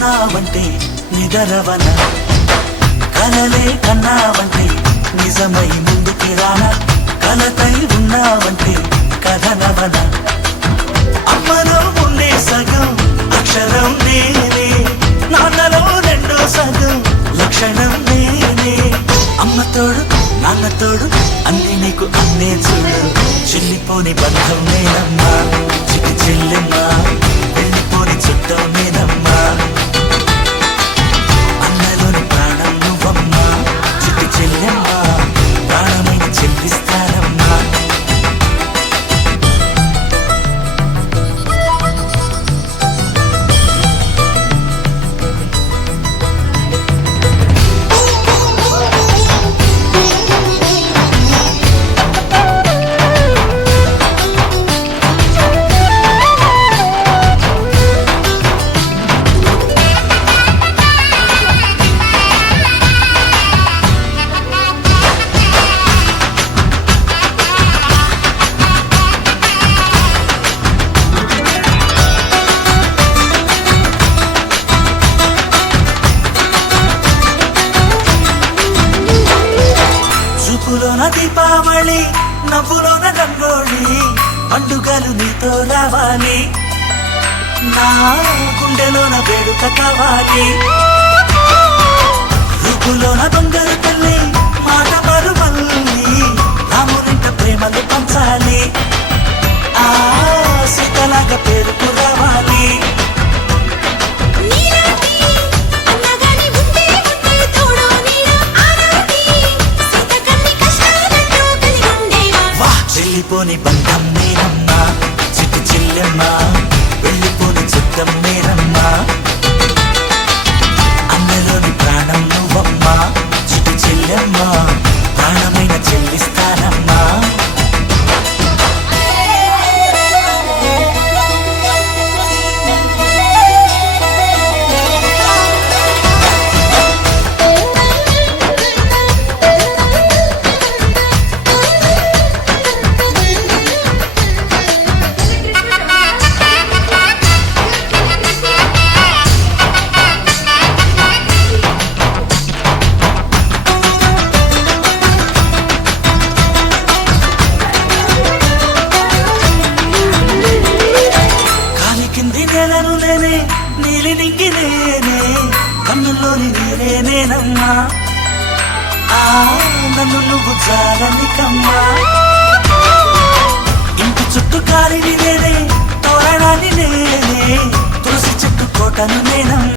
ఉన్నావంటే నిదరవన, కలలే కన్నావంటే నిజమై ముందుకి రానా, కలతై ఉన్నావంటే కథనవన. అమ్మలో ఉండే సగం అక్షరం నేనే, నాన్నలో రెండో సగం లక్షణం నేనే. అమ్మ తోడు నాన్న తోడు అన్ని నీకు అన్నే చూడు, చెల్లిపోని బంధం నేనమ్మా చిటి చెల్లెమ్మా, వెళ్ళిపోని చుట్టం నేనమ్మా. అన్నలోని ప్రాణం నువ్వమ్మా చిటి చెల్లెమ్మా, ప్రాణమైన చెల్లిస్తానమ్మా. చూపులోన దీపావళి, నవ్వులోన రంగోళి, పండుగలు నీతో రావాలి, నా గుండెలోన వేడుక కావాలి. రూపులోన బంగారు తల్లి, మాట మరువల్లి, రామునింట ప్రేమలు పంచాలి, ఆ సీతలాగా పేరుకు రావాలి. వెళ్ళిపోని బంధం నేనమ్మా చిట్టి చెల్లెమ్మా, వెళ్ళిపోని చుట్టం నేనమ్మా. అన్నలోని ప్రాణం నువ్వమ్మా చిట్టి చెల్లెమ్మా, ప్రాణమైన చెల్లిస్తానమ్మా. నేలను నేనే నీలి నింగి నేనే, కన్నుల్లోని నీరే నేనమ్మా, ఆ నన్ను నువ్వు జాలనికమ్మా. ఇంటి చుట్టూ కాలిని నేనే, తోరణాన్ని నేనే, తులసి చెట్టు కోటను నేనమ్మా.